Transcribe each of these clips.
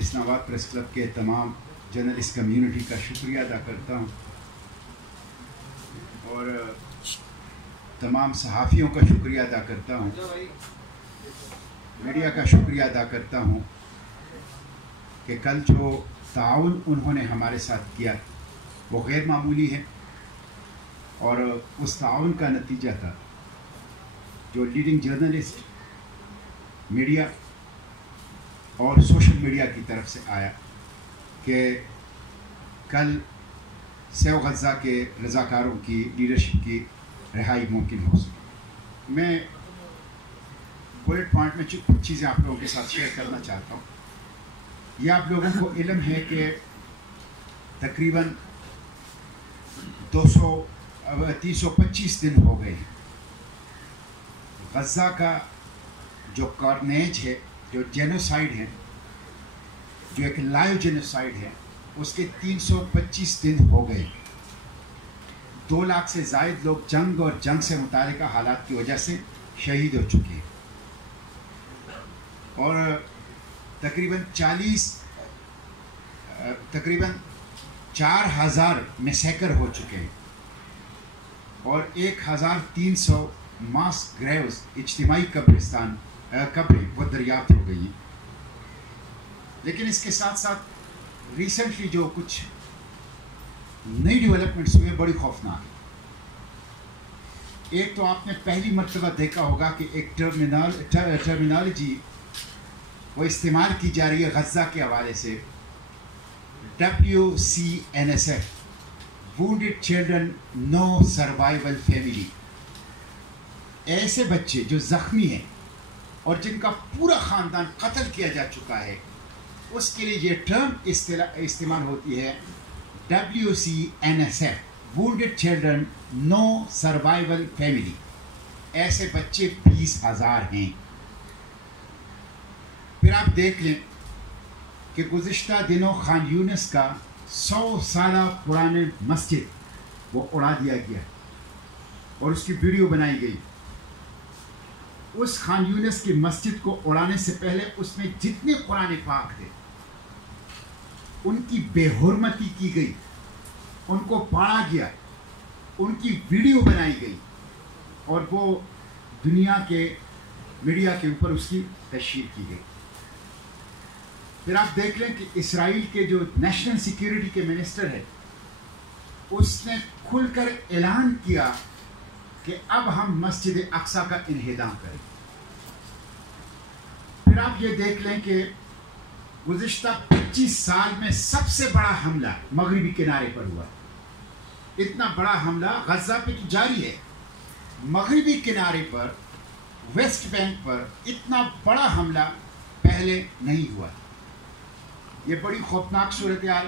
اسلام آباد press club کے تمام جرنلسٹ کمیونٹی کا شکریہ ادا کرتا ہوں اور تمام صحافیوں کا شکریہ ادا کرتا ہوں، میڈیا کا شکریہ ادا کرتا ہوں کہ کل جو تعاون انہوں نے ہمارے ساتھ کیا وہ غیر معمولی ہے، اور اس تعاون کا نتیجہ تھا جو لیڈنگ جرنلسٹ، میڈیا اور سوشل میڈیا کی طرف سے آیا کہ کل سیو غزہ کے رضاکاروں کی لیڈرشپ کی رہائی ممکن ہو سکے۔ میں بلٹ پوائنٹ میں کچھ چیزیں آپ لوگوں کے ساتھ شیئر کرنا چاہتا ہوں۔ یہ آپ لوگوں کو علم ہے کہ تقریباً 325 دن ہو گئے ہیں غزہ کا جو کارنیج ہے، جو جینوسائیڈ ہے، جو ایک لائیو جینوسائیڈ ہے، اس کے 325 دن ہو گئے۔ 2 لاکھ سے زائد لوگ جنگ اور جنگ سے متعلقہ حالات کی وجہ سے شہید ہو چکے ہیں، اور تقریباً 4000 میسیکر ہو چکے ہیں، اور 1300 ماس گریوز، اجتماعی قبریں وہ دریافت ہو گئی ہیں۔ لیکن اس کے ساتھ ساتھ ریسنٹلی جو کچھ نئی ڈیولپمنٹس ہوئے بڑی خوفناک ہے۔ ایک تو آپ نے پہلی مرتبہ دیکھا ہوگا کہ ایک ٹرمینالوجی وہ استعمال کی جا رہی ہے غزہ کے حوالے سے، WCNSF، Wounded Children No Survival Family۔ ایسے بچے جو زخمی ہیں اور جن کا پورا خاندان قتل کیا جا چکا ہے، اس کے لیے یہ ٹرم استعمال ہوتی ہے WCNSF، Wounded Children No Survival Family۔ ایسے بچے 20,000 ہیں۔ پھر آپ دیکھ لیں کہ گزشتہ دنوں خان یونس کا 100 سالہ پرانے مسجد وہ اڑا دیا گیا اور اس کی ویڈیو بنائی گئی۔ اس خان یونس کی مسجد کو اڑانے سے پہلے اس میں جتنے قرآن پاک تھے ان کی بے حرمتی کی گئی، ان کو پاڑا گیا، ان کی ویڈیو بنائی گئی، اور وہ دنیا کے میڈیا کے اوپر اس کی تشہیر کی گئی۔ پھر آپ دیکھ لیں کہ اسرائیل کے جو نیشنل سیکیورٹی کے منسٹر ہے، اس نے کھل کر اعلان کیا کہ اب ہم مسجد اقصیٰ کا انہدام کریں۔ پھر آپ یہ دیکھ لیں کہ گزشتہ 25 سال میں سب سے بڑا حملہ مغربی کنارے پر ہوا۔ اتنا بڑا حملہ غزہ پہ تو جاری ہے، مغربی کنارے پر، ویسٹ بینک پر اتنا بڑا حملہ پہلے نہیں ہوا۔ یہ بڑی خوفناک صورتحال۔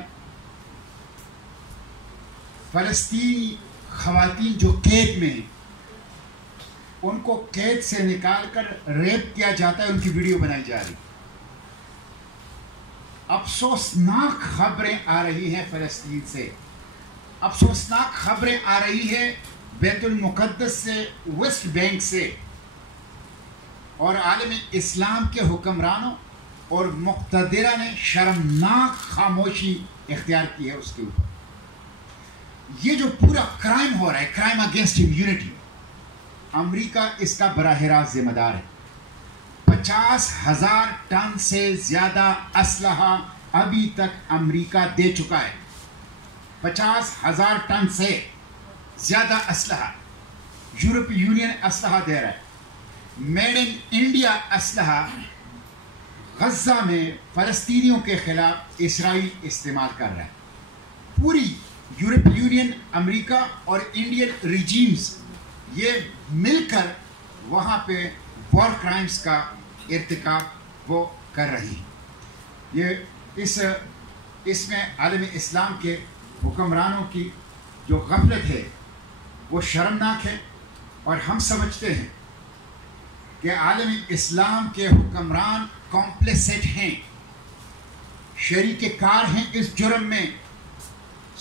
فلسطینی خواتین جو قید میں ہیں، ان کو قید سے نکال کر ریپ کیا جاتا ہے، ان کی ویڈیو بنائی جا رہی۔ افسوسناک خبریں آ رہی ہیں فلسطین سے، افسوسناک خبریں آ رہی ہیں بیت المقدس سے، ویسٹ بینک سے، اور عالم اسلام کے حکمرانوں اور مقتدرہ نے شرمناک خاموشی اختیار کی ہے اس کے اوپر۔ یہ جو پورا کرائم ہو رہا ہے، کرائم اگینسٹ ہیومینٹی، امریکہ اس کا براہ راست ذمہ دار ہے۔ 50,000 ٹن سے زیادہ اسلحہ ابھی تک امریکہ دے چکا ہے۔ 50,000 ٹن سے زیادہ اسلحہ یورپی یونین اسلحہ دے رہا ہے۔ میڈ ان انڈیا اسلحہ غزہ میں فلسطینیوں کے خلاف اسرائیل استعمال کر رہا ہے۔ پوری یورپی یونین، امریکہ اور انڈین ریجیمز یہ مل کر وہاں پہ وار کرائمز کا ارتکاب وہ کر رہی ہیں۔ یہ اس میں عالم اسلام کے حکمرانوں کی جو غفلت ہے وہ شرمناک ہے، اور ہم سمجھتے ہیں کہ عالم اسلام کے حکمران کمپلیسٹ ہیں، شریک کار ہیں اس جرم میں،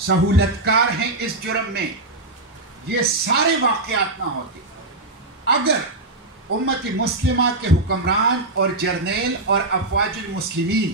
سہولت کار ہیں اس جرم میں۔ یہ سارے واقعات نہ ہوتے اگر امت مسلمہ کے حکمران اور جرنیل اور افواج المسلمین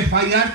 FIR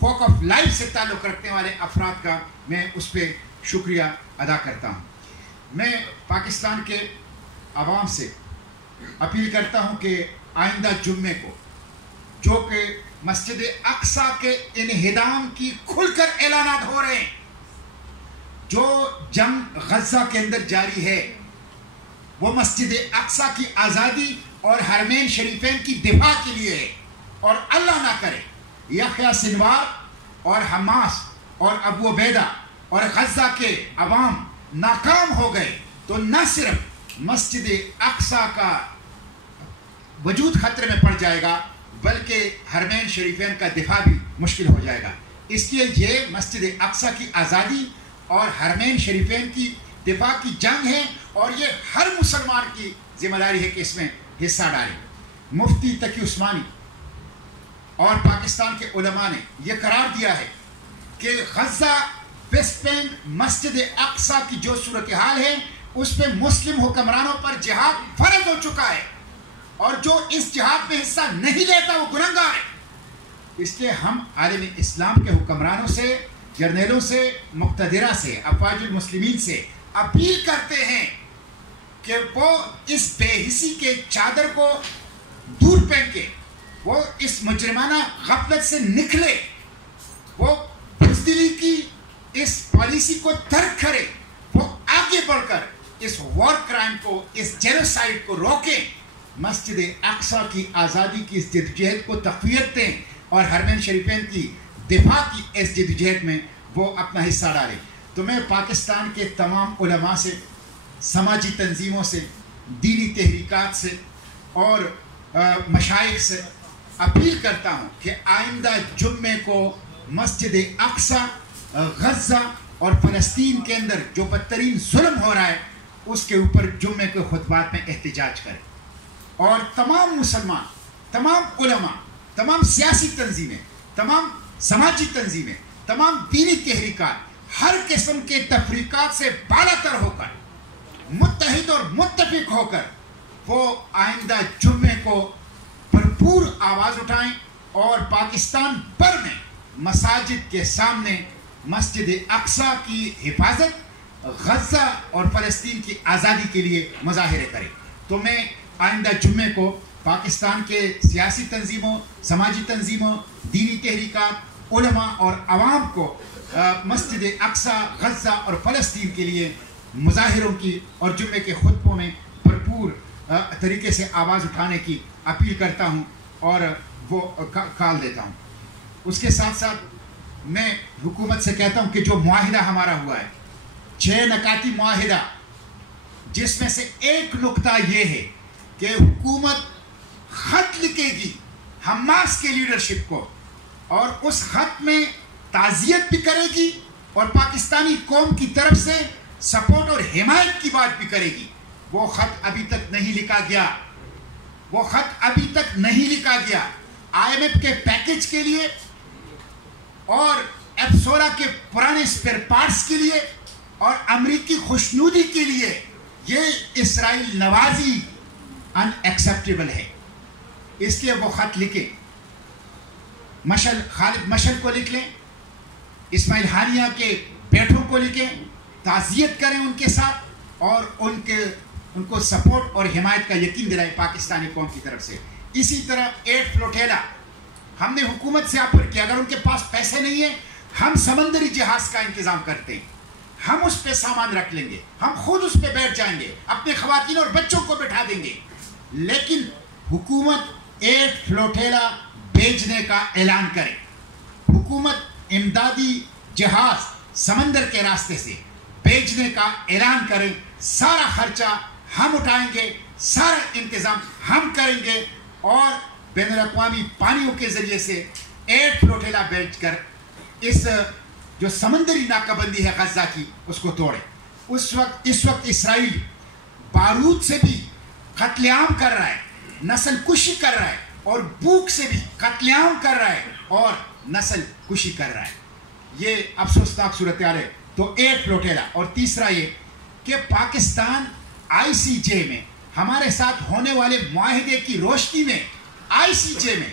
واک آف لائف سے تعلق رکھنے والے افراد کا میں اس پہ شکریہ ادا کرتا ہوں. میں پاکستان کے عوام سے اپیل کرتا ہوں کہ آئندہ جمعے کو جو کہ مسجد اقصیٰ کے انہدام کی کھل کر اعلانات ہو رہے ہیں, جو جنگ غزہ کے اندر جاری ہے وہ مسجد اقصیٰ کی آزادی اور حرمین شریفین کی دفاع کے لیے ہے, اور اللہ نہ کرے یحییٰ سنوار اور حماس اور ابو عبیدہ اور غزہ کے عوام ناکام ہو گئے تو نہ صرف مسجد اقصیٰ کا وجود خطرے میں پڑ جائے گا بلکہ حرمین شریفین کا دفاع بھی مشکل ہو جائے گا. اس لیے یہ مسجد اقصیٰ کی آزادی اور حرمین شریفین کی دفاع کی جنگ ہے, اور یہ ہر مسلمان کی ذمہ داری ہے کہ اس میں حصہ ڈالیں. مفتی تقی عثمانی اور پاکستان کے علماء نے یہ قرار دیا ہے کہ غزہ ویسٹ بینک مسجد اقصیٰ کی جو صورتحال ہے اس پہ مسلم حکمرانوں پر جہاد فرض ہو چکا ہے, اور جو اس جہاد میں حصہ نہیں لیتا وہ گنہگار ہے. اس لیے ہم عالم اسلام کے حکمرانوں سے, جرنیلوں سے, مقتدرہ سے, افواج المسلمین سے اپیل کرتے ہیں کہ وہ اس بے حسی کے چادر کو دور پھینک کے وہ اس مجرمانہ غفلت سے نکلے, وہ بزدلی کی اس پالیسی کو ترک کرے, وہ آگے بڑھ کر اس وار کرائم کو, اس جینوسائیڈ کو روکیں, مسجد اقصیٰ کی آزادی کی اس جدوجہد کو تقویت دیں, اور حرمین شریفین کی دفاع کی اس جدوجہد میں وہ اپنا حصہ ڈالیں. تو میں پاکستان کے تمام علماء سے, سماجی تنظیموں سے, دینی تحریکات سے اور مشائخ سے اپیل کرتا ہوں کہ آئندہ جمعے کو مسجد اقصیٰ, غزہ اور فلسطین کے اندر جو بدترین ظلم ہو رہا ہے اس کے اوپر جمعے کے خطبات میں احتجاج کریں, اور تمام مسلمان, تمام علماء, تمام سیاسی تنظیمیں, تمام سماجی تنظیمیں, تمام دینی تحریکات ہر قسم کے تفریقات سے بالا تر ہو کر متحد اور متفق ہو کر وہ آئندہ جمعے کو بھرپور آواز اٹھائیں, اور پاکستان بھر میں مساجد کے سامنے مسجد اقصیٰ کی حفاظت, غزہ اور فلسطین کی آزادی کے لیے مظاہرے کریں. تو میں آئندہ جمعے کو پاکستان کے سیاسی تنظیموں, سماجی تنظیموں, دینی تحریکات, علماء اور عوام کو مسجد اقصیٰ, غزہ اور فلسطین کے لیے مظاہروں کی اور جمعے کے خطبوں میں بھرپور طریقے سے آواز اٹھانے کی اپیل کرتا ہوں اور وہ کال دیتا ہوں. اس کے ساتھ ساتھ میں حکومت سے کہتا ہوں کہ جو معاہدہ ہمارا ہوا ہے, 6 نکاتی معاہدہ, جس میں سے ایک نقطہ یہ ہے کہ حکومت خط لکھے گی حماس کے لیڈرشپ کو, اور اس خط میں تعزیت بھی کرے گی اور پاکستانی قوم کی طرف سے سپورٹ اور حمایت کی بات بھی کرے گی. وہ خط ابھی تک نہیں لکھا گیا, وہ خط ابھی تک نہیں لکھا گیا. IMF کے پیکج کے لیے اور ایپسورا کے پرانے اسپیئر پارٹس کے لیے اور امریکی خوشنودی کے لیے یہ اسرائیل نوازی ان ایکسیپٹیبل ہے. اس لیے وہ خط لکھیں, خالد مشعل کو لکھ لیں, اسماعیل ہانیہ کے بیٹوں کو لکھیں, تعزیت کریں ان کے ساتھ, اور ان کو سپورٹ اور حمایت کا یقین دلائیں پاکستانی قوم کی طرف سے. اسی طرح 8 فلوٹیلا ہم نے حکومت سے آفر کیا, اگر ان کے پاس پیسے نہیں ہیں ہم سمندری جہاز کا انتظام کرتے ہیں, ہم اس پہ سامان رکھ لیں گے, ہم خود اس پہ بیٹھ جائیں گے, اپنے خواتین اور بچوں کو بٹھا دیں گے. لیکن حکومت 8 فلوٹیلا بھیجنے کا اعلان کرے, حکومت امدادی جہاز سمندر کے راستے سے بھیجنے کا اعلان کریں. سارا خرچہ ہم اٹھائیں گے, سارا انتظام ہم کریں گے, اور بین الاقوامی پانیوں کے ذریعے سے 8 فلوٹیلا بھیج کر اس جو سمندری ناکہ بندی ہے غزہ کی اس کو توڑے. اس وقت اسرائیل بارود سے بھی قتل عام کر رہا ہے, نسل کشی کر رہا ہے, اور بھوک سے بھی قتل عام کر رہا ہے اور نسل کشی کر رہا ہے. یہ افسوسناک صورتحال ہے. تو 8 فلوٹیلا. اور تیسرا یہ کہ پاکستان ICJ میں ہمارے ساتھ ہونے والے معاہدے کی روشنی میں ICJ میں